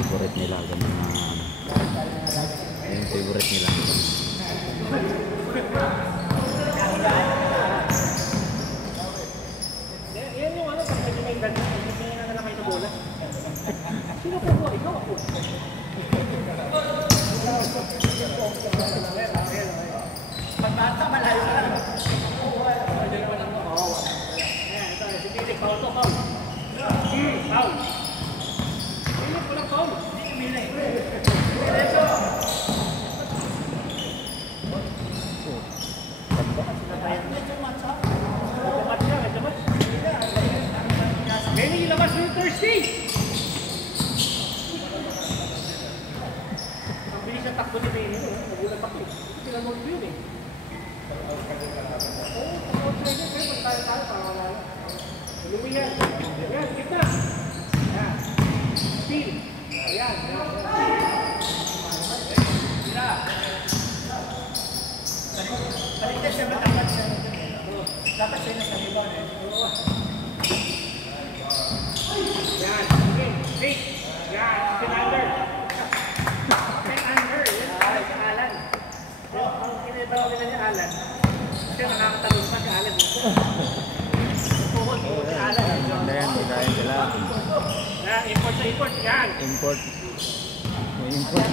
Favorite nila ganun na yung favorite nila. Yan yung ano, pag may ganun, may na lang kayo sa bola. Sino po po? Ikaw ako. Magbata, malayo ka lang. Ayan, ito, si Titik, foul to, foul. Foul. Titik, walang foul. Diretso. Benny, ilabas yung Thursday! Ang bilis ang takbo ni Benny, nagulat ako eh. Tinanong ko yun eh. Oo, pag-outsider kayo, pag tayo, para wala lang. Lumi yan. Yan, gitna. Yan. Speed. Ayan, yan. Sila. Baligtad siya ba dapat siya? Dapat siya nasa rebound eh. Yan, okay. Hey, yan, spin-under. Spin-under, yan, si Alan. Ang kinibaw nila ni Alan. Kasi nakakatalong pa si Alan. Tuhod si Alan. Dahil sila. Yan, import sa import, yan. Import. May import.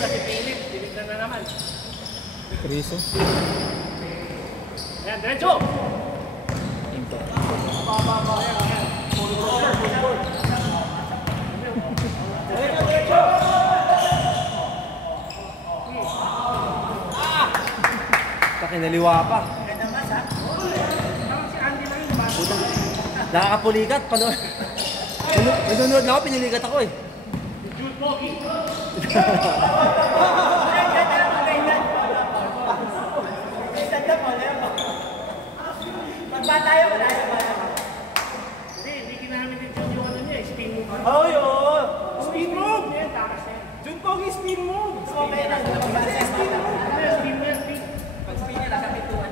Kasi Philip, tinignan na naman. Kriso. Yan, diretso! Import. Kinaliwa pa. Nakakapulikat. Nanonood na ako, pinilikat ako eh. Magbatayo ba tayo ba? Hindi kinahamit din yung ano niya, spin move. Oo, yun. Spin move! Yan, takas yan. Jun Pogi spin move. Okay na. Spin move. Spin mo yan, spin. Pag spin niya, nasa pituan.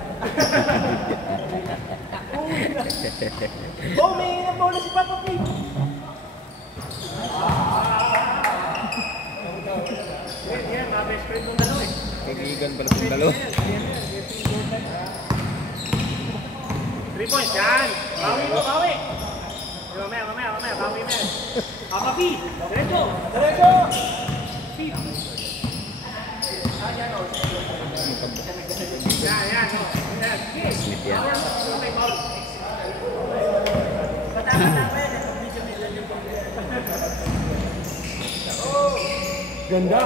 Oh, may bola si Papa P. Yan, mga best friend mong dalawa eh. Kagigan pala pong dalawa. 3 points, yan. Bawi mo, bawi. Mamaya, bawi mo yan. Papa P, diretso. Diretso. Speed. Yan. Smith yan. Ganda.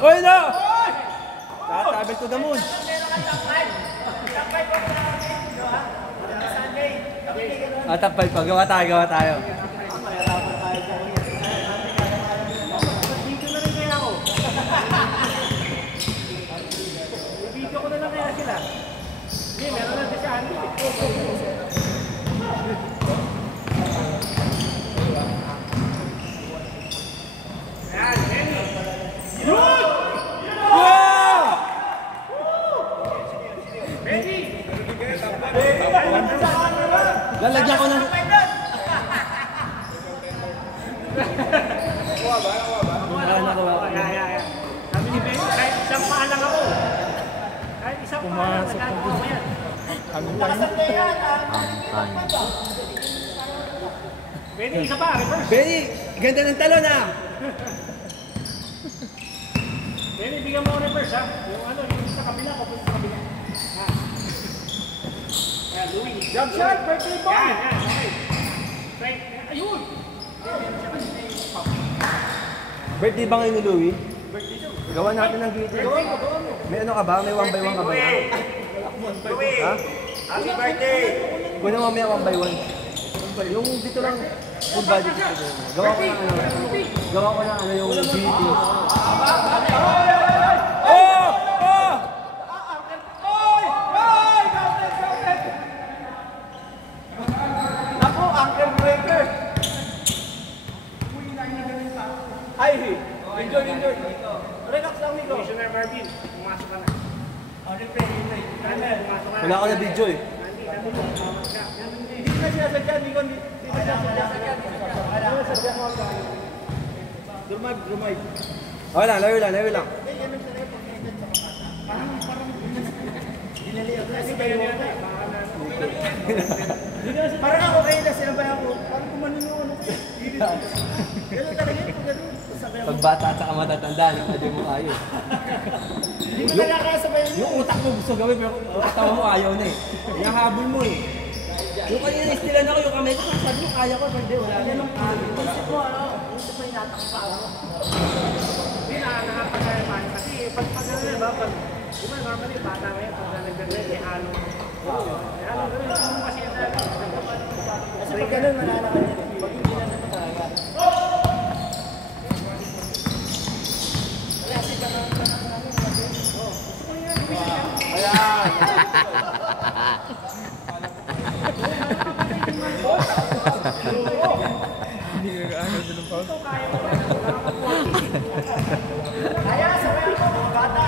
Oy na! Tatabel to the moon. Top 5 pa. Gawa tayo. Video na rin kaya ako. Video ko na lang kaya sila. Hindi, meron na si Andy. Ayan, Benny. Yun! Wow! Benny! Lalagyan ko ng... Yeah. Sabi ni Benny, kahit isang paa lang ako. Kahit isang paa lang, nagagawa ko yan. Benny, isa pa, reverse. Benny, ganda ng talon ah! Benny, bigyan mo ako reverse ha. Yung ano, yung sa kabila, papunta sa kabila. Ha. Ayan, Louie. Jump shot, birthday ball! Yan, okay. Straight. Ayun! Birthday ba ngayon ni Louie? Gawa natin ng video. May ano ka ba? May 1 by 1 ka ba? Ha? Happy birthday! Kunin mo mamaya 1 by 1. Yung dito lang, full body dito. Gawa ko na ano. Gawa ko na ano yung GT. Ako, Uncle Breaker! Ay, enjoy. Relax lang, Nico. Commissioner Marvin, pumasok ka na. Wala ako na video eh. Hindi na sinasadya, Nico. Hindi na sinasadya. Durmay. Okay lang, lawyer lang. Parang ako kayo na sinabay ako. Parang kumano yung ano. Gano'n talaga yun. Pag bata at saka matatanda, hindi mo ayaw. Hindi mo nakakasabay yun. Yung utak mo gusto gawin, pero katawa mo ayaw na eh. Yung habol mo eh. Yung kanina istilan ako, yung kamay ko, sabi mo kaya ko, pero hindi, wala na. Isip mo, isip mo inatakpa ako. Hindi nakakasabay man. Kasi pag ano ba, di ba normally bata ngayon, pag nagdagdag, may halo. May halo rin, hindi mo kasi yung kasi pag ganun, mananakal yun. Pag hindi na naman talaga. Kaya, sabay ako, mga bata.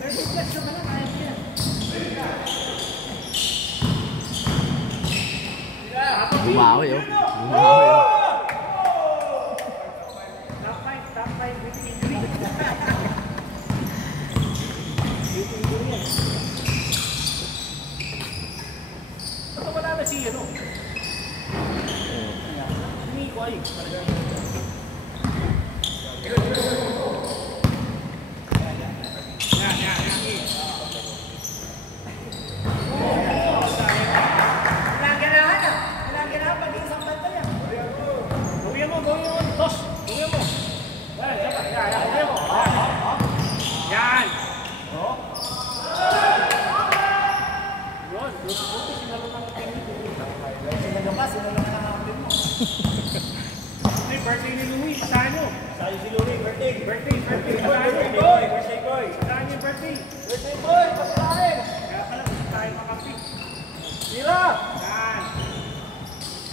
Pero flex naman lang, kaya niya. Bumawi oh. Top 5 with injury. Ito wala na si ano. Hindi ko ay. Birthday ni Louie, pasahan nyo. Pasahan si Louie, birthday. Birthday boy. Pasahan yung birthday. Birthday boy, pasahan. Kaya pala, gusto tayo makapi. Tira! Yan.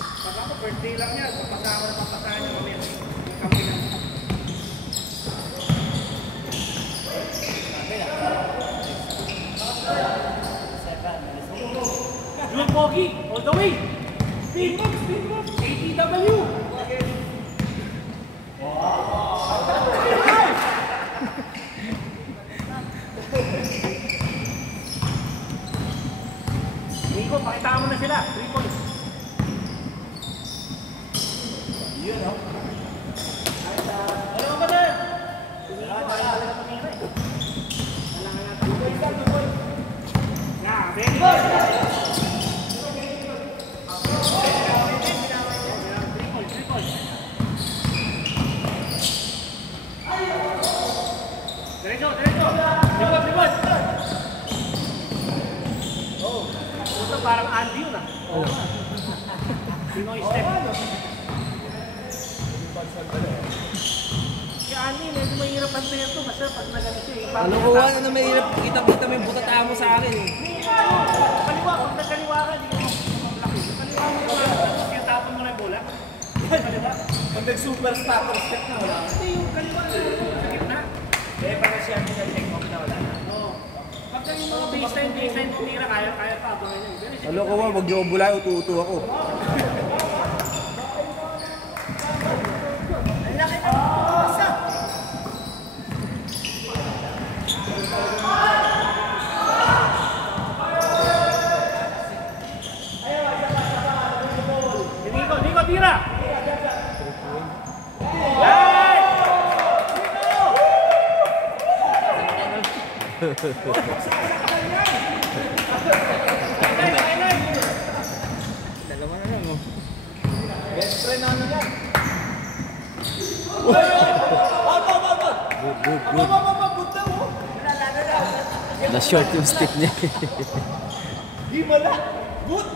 Pag ako, birthday lang yan. Papasahan na papasahan nyo. Mamaya, yung kapi lang. Jules Pogi, all the way. Speed move. ATW. Nico, pakita mo na sila. 3 points. Yun, no? Ano ba na? Very good. Parang Andy yun ah. Oo. Pinoy step. Kaya Andy, medyo mahirap ang player to. Basta pag nagano siya eh. Ano ko ano mahirap, kita-kita mo yung butata mo sa akin eh. Kaliwa, pag nagkaliwa ka, hindi ka mablaki. Kaliwa mo yung mga, kaya tapon mo na yung bola. Kaliwa. Pag nag-super starter step na wala. Hindi yung kaliwa na sa gitna. Eh, para siya pinag-check mo na wala na. Oo. Pag yung mga baseline tira, kaya pa abangan yun. Ano ko ba, wag niyo bulay, utu-utu ako. Ang laki na basa. Nico, tira! Dalawa na lang oh. Best friend namin yan. Good, good. Na-short yung stick niya. Di mala. Good.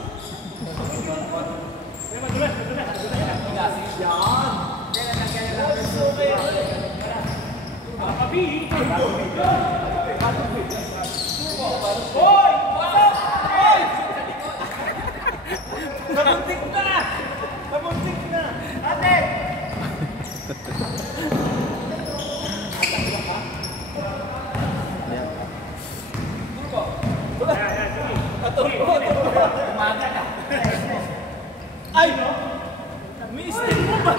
Nabuntik na! Nabuntik na! Ate! Ay! Mistake mo ba?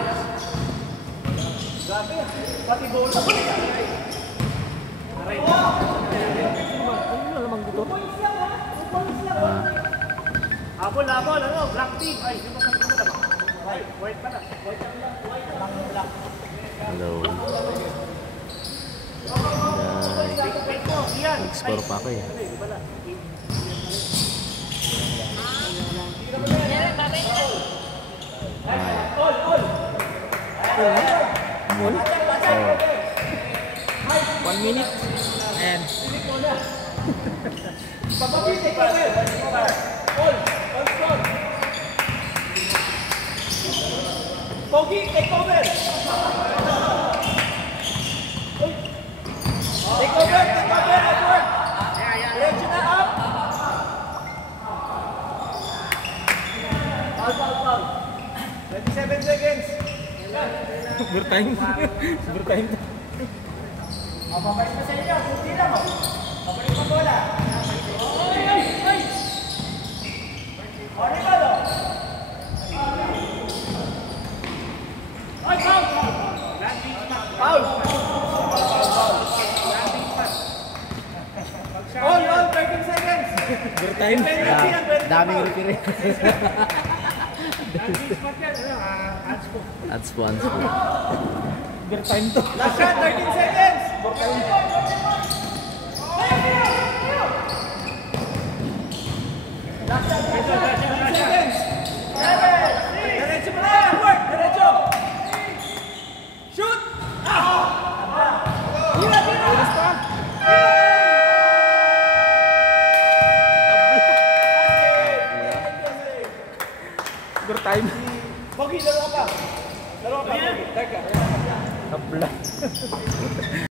Grabe, pati bola ko niya. Aray na. Ano na lamang dito? Habol, habol, ano? Black team. Ay, sino ba sa lamang? Ay, white pa na. White lang lang. White lang black. Hello. Wait mo, yan. Nag-score pa ako eh. Di ba na? Mul? Oh. 1 minute. And Pagpapiti ka rin. All score. Pogi, take over. Take over, Edward. Diretso na up. Foul. 27 seconds. overtime. Overtime. Papayos na sa inyo. Hindi lang mo. Papayos pa bola. Ay! Oribado. Ay, foul! Foul! All, 13 seconds. Overtime. Daming retire. Ads po. Overtime to. Last shot, 13 seconds. Last shot, 13 seconds. Diretso mo na, Edward. Diretso. Shoot! Tira! Overtime. Pogi, laro ka pa. Pogi. Teka. Tabla.